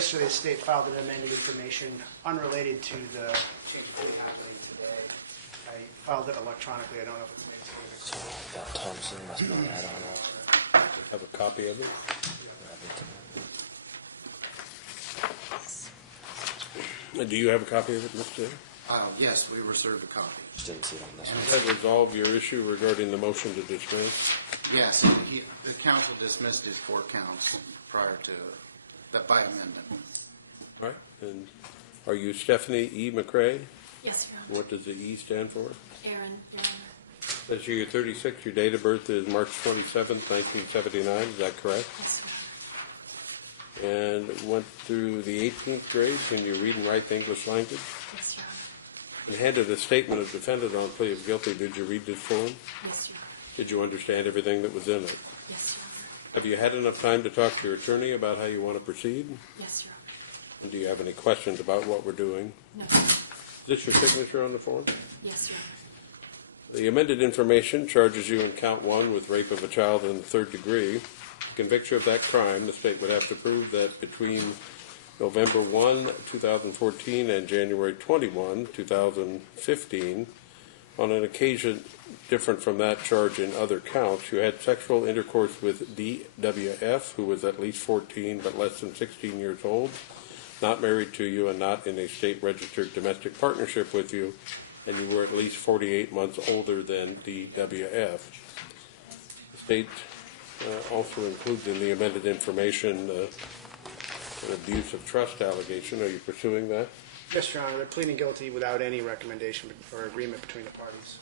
yesterday the state filed an amended information unrelated to the change of plea happening today. I filed it electronically. I don't know if it's made it. Thompson must be that on also. Have a copy of it? Do you have a copy of it, Mr. Yes, we were served a copy. Just didn't see it on this one. Does that resolve your issue regarding the motion to dismiss? Yes, the council dismissed his 4 counts prior to that by amendment. Right. And are you Stephanie E. McCrea? Yes, Your Honor. What does the E stand for? Aaron, Your Honor. That's you're 36. Your date of birth is March 27th, 1979. Is that correct? Yes, Your Honor. And went through the 18th grade. Can you read and write the English language? Yes, Your Honor. And handed a statement of defendant on plea of guilty. Did you read this form? Yes, Your Honor. Did you understand everything that was in it? Yes, Your Honor. Have you had enough time to talk to your attorney about how you want to proceed? Yes, Your Honor. And do you have any questions about what we're doing? No, Your Honor. Is this your signature on the form? Yes, Your Honor. The amended information charges you in count 1 with rape of a child in the 3rd degree. To convict you of that crime, the state would have to prove that between November 1, 2014 and January 21, 2015, on an occasion different from that charge in other counts, you had sexual intercourse with DWF, who was at least 14 but less than 16 years old, not married to you and not in a state-registered domestic partnership with you, and you were at least 48 months older than DWF. The state also includes in the amended information an abuse of trust allegation. Are you pursuing that? Yes, Your Honor. They're pleading guilty without any recommendation or agreement between the parties.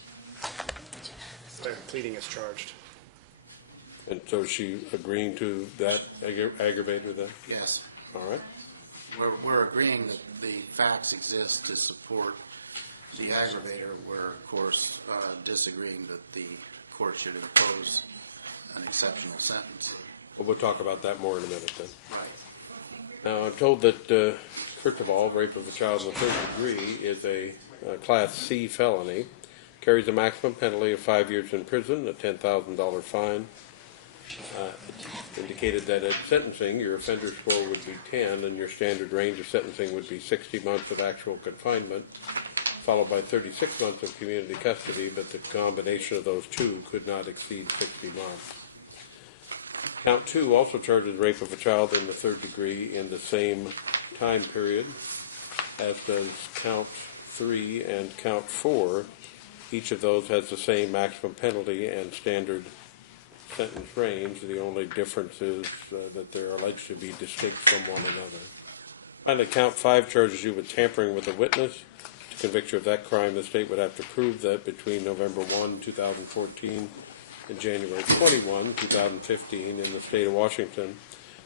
They're pleading as charged. And so is she agreeing to that aggravator then? Yes. All right. We're agreeing that the facts exist to support the aggravator. We're, of course, disagreeing that the court should impose an exceptional sentence. Well, we'll talk about that more in a minute then. Right. Now, I'm told that, first of all, rape of a child in the 3rd degree is a Class C felony, carries a maximum penalty of 5 years in prison, a $10,000 fine. It's indicated that at sentencing, your offender score would be 10, and your standard range of sentencing would be 60 months of actual confinement, followed by 36 months of community custody, but the combination of those two could not exceed 60 months. Count 2 also charges rape of a child in the 3rd degree in the same time period, as does Count 3 and Count 4. Each of those has the same maximum penalty and standard sentence range. The only difference is that they're alleged to be distinct from one another. Finally, Count 5 charges you with tampering with a witness. To convict you of that crime, the state would have to prove that between November 1, 2014 and January 21, 2015, in the state of Washington,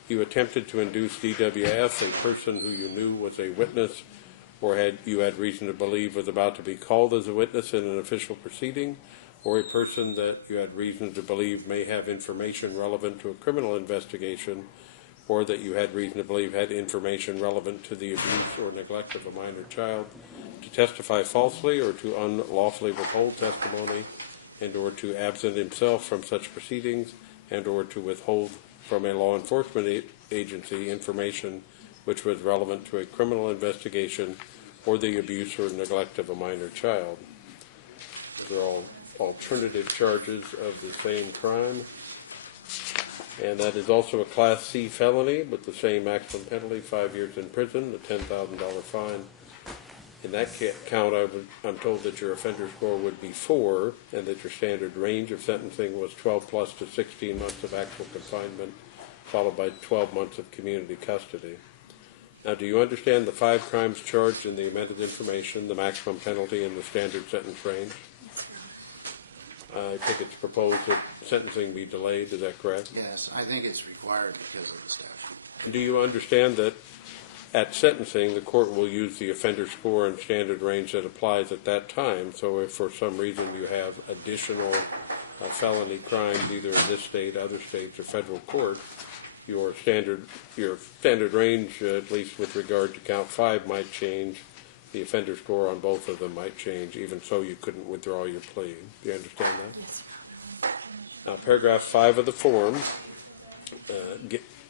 you attempted to induce DWF, a person who you knew was a witness or you had reason to believe was about to be called as a witness in an official proceeding, or a person that you had reason to believe may have information relevant to a criminal investigation, or that you had reason to believe had information relevant to the abuse or neglect of a minor child, to testify falsely or to unlawfully withhold testimony, and or to absent himself from such proceedings, and or to withhold from a law enforcement agency information which was relevant to a criminal investigation or the abuse or neglect of a minor child. These are all alternative charges of the same crime. And that is also a Class C felony with the same maximum penalty, 5 years in prison, a $10,000 fine. In that count, I'm told that your offender score would be 4, and that your standard range of sentencing was 12 plus to 16 months of actual confinement, followed by 12 months of community custody. Now, do you understand the 5 crimes charged in the amended information, the maximum penalty, and the standard sentence range? Yes, Your Honor. I think it's proposed that sentencing be delayed. Is that correct? Yes, I think it's required because of the statute. Do you understand that at sentencing, the court will use the offender score and standard range that applies at that time? So if for some reason you have additional felony crimes, either in this state, other states, or federal court, your standard range, at least with regard to count 5, might change. The offender score on both of them might change. Even so, you couldn't withdraw your plea. Do you understand that? Yes, Your Honor. Now, paragraph 5 of the form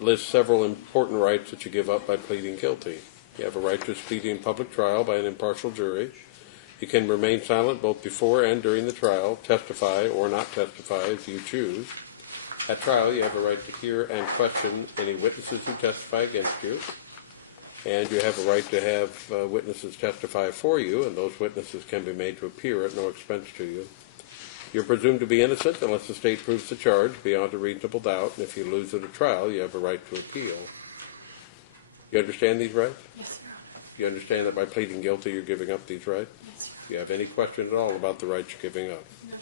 lists several important rights that you give up by pleading guilty. You have a right to a speedy and public trial by an impartial jury. You can remain silent both before and during the trial, testify or not testify as you choose. At trial, you have a right to hear and question any witnesses who testify against you. And you have a right to have witnesses testify for you, and those witnesses can be made to appear at no expense to you. You're presumed to be innocent unless the state proves the charge beyond a reasonable doubt, and if you lose at a trial, you have a right to appeal. You understand these rights? Yes, Your Honor. You understand that by pleading guilty, you're giving up these rights? Yes, Your Do you have any question at all about the rights you're giving up? Honor.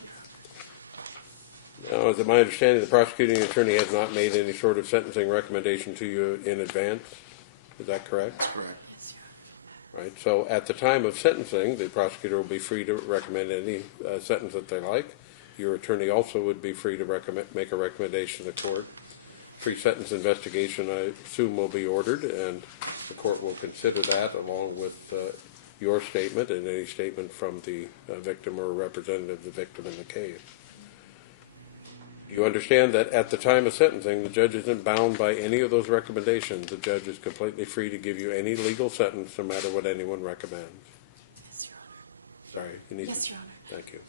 No, Your Honor. Now, is it my understanding the prosecuting attorney has not made any sort of sentencing recommendation to you in advance? Is that correct? That's correct. Yes, Your Honor. Right. So at the time of sentencing, the prosecutor will be free to recommend any sentence that they like. Your attorney also would be free to make a recommendation to the court. Pre-sentence investigation, I assume, will be ordered, and the court will consider that along with your statement and any statement from the victim or representative of the victim in the case. You understand that at the time of sentencing, the judge isn't bound by any of those recommendations. The judge is completely free to give you any legal sentence, no matter what anyone recommends. Yes, Your Honor. Sorry, you need Yes, to. Your Honor. Thank you.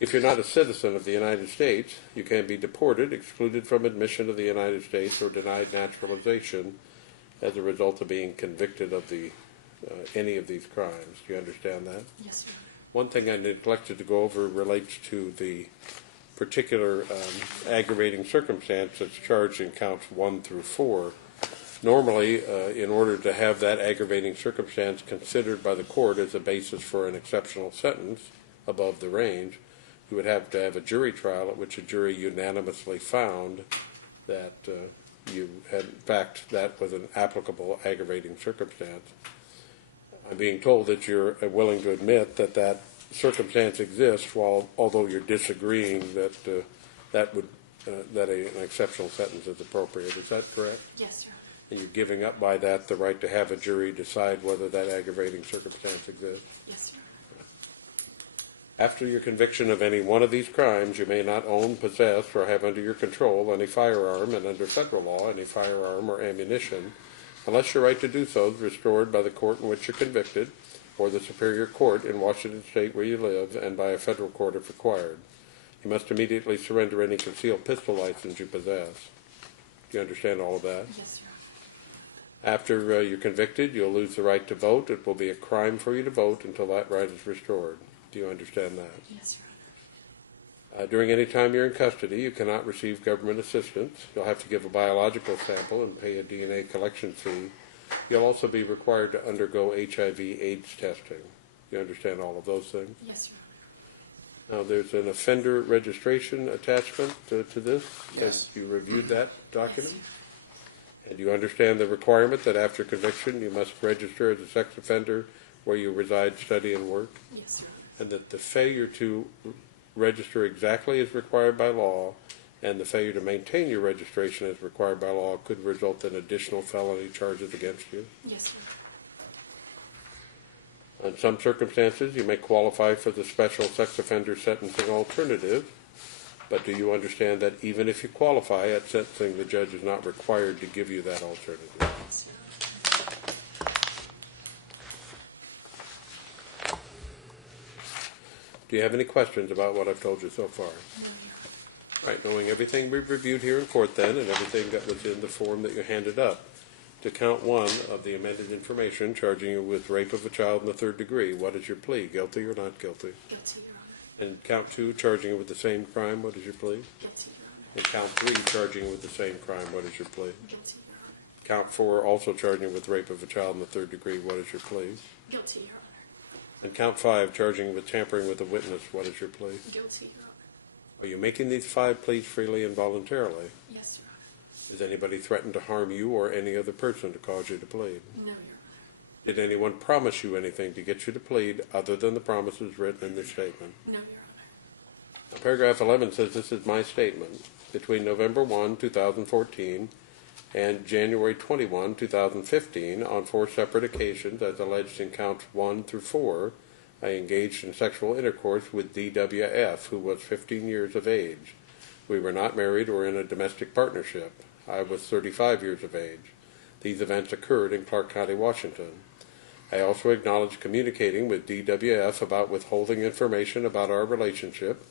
If you're not a citizen of the United States, you can be deported, excluded from admission to the United States, or denied naturalization as a result of being convicted of any of these crimes. Do you understand that? Yes, Your Honor. One thing I neglected to go over relates to the particular aggravating circumstance that's charged in counts 1 through 4. Normally, in order to have that aggravating circumstance considered by the court as a basis for an exceptional sentence above the range, you would have to have a jury trial at which a jury unanimously found that you had, in fact, that was an applicable aggravating circumstance. I'm being told that you're willing to admit that that circumstance exists, although you're disagreeing that an exceptional sentence is appropriate. Is that correct? Yes, Your Honor. And you're giving up by that the right to have a jury decide whether that aggravating circumstance exists? Yes, Your Honor. After your conviction of any one of these crimes, you may not own, possess, or have under your control any firearm, and under federal law, any firearm or ammunition, unless your right to do so is restored by the court in which you're convicted, or the Superior Court in Washington State where you live, and by a federal court if required. You must immediately surrender any concealed pistol license you possess. Do you understand all of that? Yes, Your Honor. After you're convicted, you'll lose the right to vote. It will be a crime for you to vote until that right is restored. Do you understand that? Yes, Your Honor. During any time you're in custody, you cannot receive government assistance. You'll have to give a biological sample and pay a DNA collection fee. You'll also be required to undergo HIV/AIDS testing. You understand all of those things? Yes, Your Honor. Now, there's an offender registration attachment to this. Yes. Have you reviewed that document? Yes, And you understand the requirement that after conviction you must register as a sex offender where you reside, study, and work? Yes, Your Honor. And that the failure to register exactly as required by law and the failure to maintain your registration as required by law could result in additional felony charges against you? Yes, Your Honor. In some circumstances, you may qualify for the special sex offender sentencing alternative, but do you understand that even if you qualify at sentencing, the judge is not required to give you that alternative? Yes, Your Honor. Do you have any questions about what I've told you so far? No, Your Honor. Right, knowing everything we've reviewed here in court then, and everything that was in the form that you handed up, to count 1 of the amended information charging you with rape of a child in the 3rd degree, what is your plea? Guilty or not guilty? Guilty, Your Honor. And count 2, charging you with the same crime, what is your plea? Guilty, Your Honor. And count 3, charging you with the same crime, what is your plea? Guilty, Your Honor. Count 4, also charging you with rape of a child in the 3rd degree, what is your plea? Guilty, Your Honor. And count 5, charging you with tampering with a witness, what is your plea? Guilty, Your Honor. Are you making these 5 pleas freely and voluntarily? Yes, Your Honor. Does anybody threaten to harm you or any other person to cause you to plead? No, Your Honor. Did anyone promise you anything to get you to plead other than the promises written in this statement? No, Your Honor. Now, paragraph 11 says this is my statement. Between November 1, 2014 and January 21, 2015, on 4 separate occasions, as alleged in counts 1 through 4, I engaged in sexual intercourse with DWF, who was 15 years of age. We were not married or in a domestic partnership. I was 35 years of age. These events occurred in Clark County, Washington. I also acknowledge communicating with DWF about withholding information about our relationship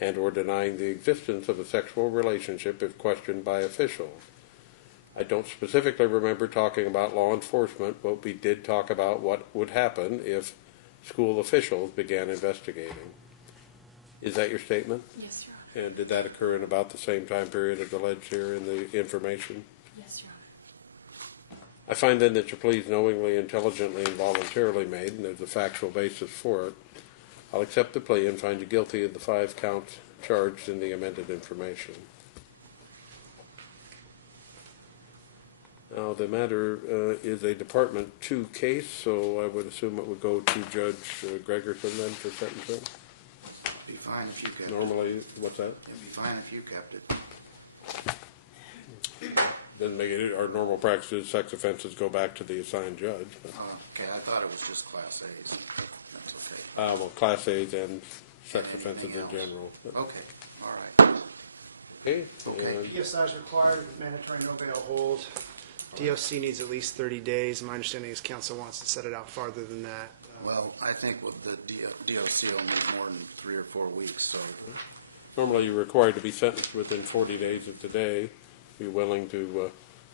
and or denying the existence of a sexual relationship if questioned by officials. I don't specifically remember talking about law enforcement, but we did talk about what would happen if school officials began investigating. Is that your statement? Yes, Your Honor. And did that occur in about the same time period as alleged here in the information? Yes, Your Honor. I find then that your plea is knowingly, intelligently, and voluntarily made, and there's a factual basis for it. I'll accept the plea and find you guilty of the 5 counts charged in the amended information. Now, the matter is a Department 2 case, so I would assume it would go to Judge Gregerson then for sentencing. It'd be fine if you kept it. Normally, what's that? It'd be fine if you kept it. Doesn't make it, our normal practice is sex offenses go back to the assigned judge. But, Okay, I thought it was just Class A's. That's okay. well, Class A's and sex offenses in general. But- Okay, all right. Okay. Okay. and- PSI is required, mandatory no bail hold. DOC needs at least 30 days. My understanding is council wants to set it out farther than that. Well, I think with the DOC will need more than 3 or 4 weeks, so Normally, you're required to be sentenced within 40 days of today. Be willing to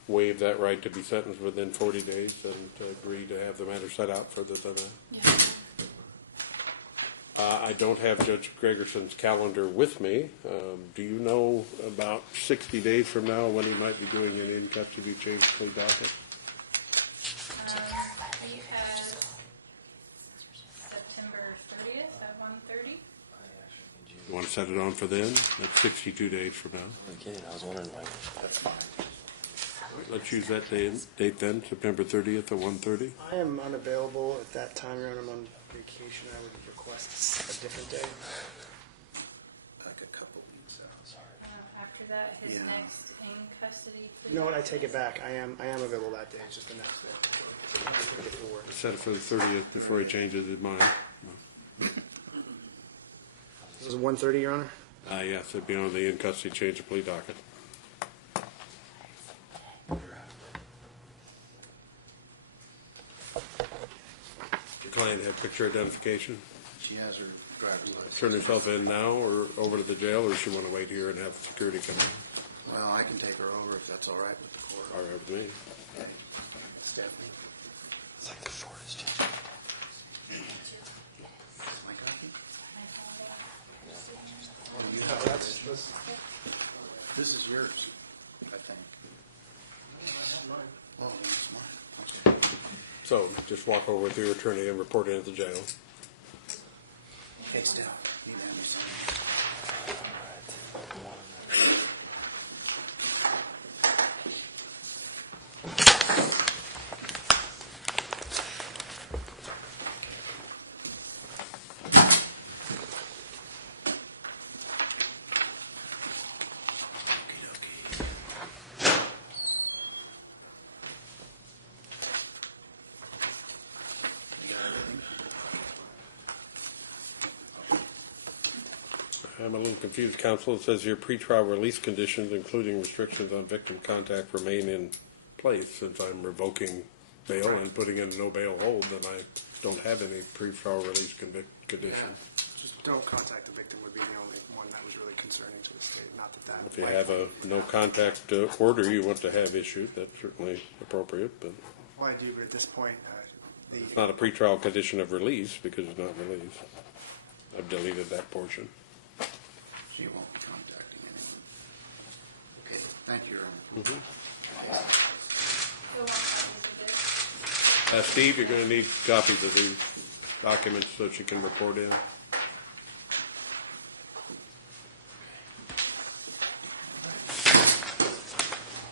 waive that right to be sentenced within 40 days and agree to have the matter set out further than that. Yes. I don't have Judge Gregerson's calendar with me. Do you know about 60 days from now when he might be doing an in-custody change plea docket? We have September 30th at 1:30. You want to set it on for then? That's 62 days from now. Okay, I was wondering why. That's fine. Let's use that date then, September 30th at 1:30. I am unavailable at that time, Your Honor. I'm on vacation. I would request a different day. like a couple weeks out. After that, his Yeah. next in custody. You know what? I take it back. I am available that day. It's just the next day. Take it forward. Set it for the 30th before he changes his mind. This is 1:30, Your Honor? Yes, it'd be on the in-custody change of plea docket. Your client have picture identification? She has her driver's license. Turn herself in now or over to the jail, or does she want to wait here and have security come in? Well, I can take her over if that's all right with the court. All right with me. Okay. Stephanie? It's like the shortest job. My copy? Oh, you have that's This is yours, I think. mine. Oh, that's mine. Okay. So just walk over with your attorney and report into the jail. Hey, Steph, you hand me something. You got everything? I'm a little confused, counsel. It says here pretrial release conditions, including restrictions on victim contact, remain in place. Since I'm revoking bail and putting in a no bail hold, then I don't have any pretrial release conditions. Just don't contact the victim would be the only one that was really concerning to the state. Not that that. If you have a no contact order you want to have issued, that's certainly appropriate, but Well, I do, but at this point, it's not a pretrial condition of release because it's not released. I've deleted that portion. She won't be contacting anyone. Okay, thank you, Your Honor. You'll want copies of this. Steve, you're going to need copies of these documents so she can report in.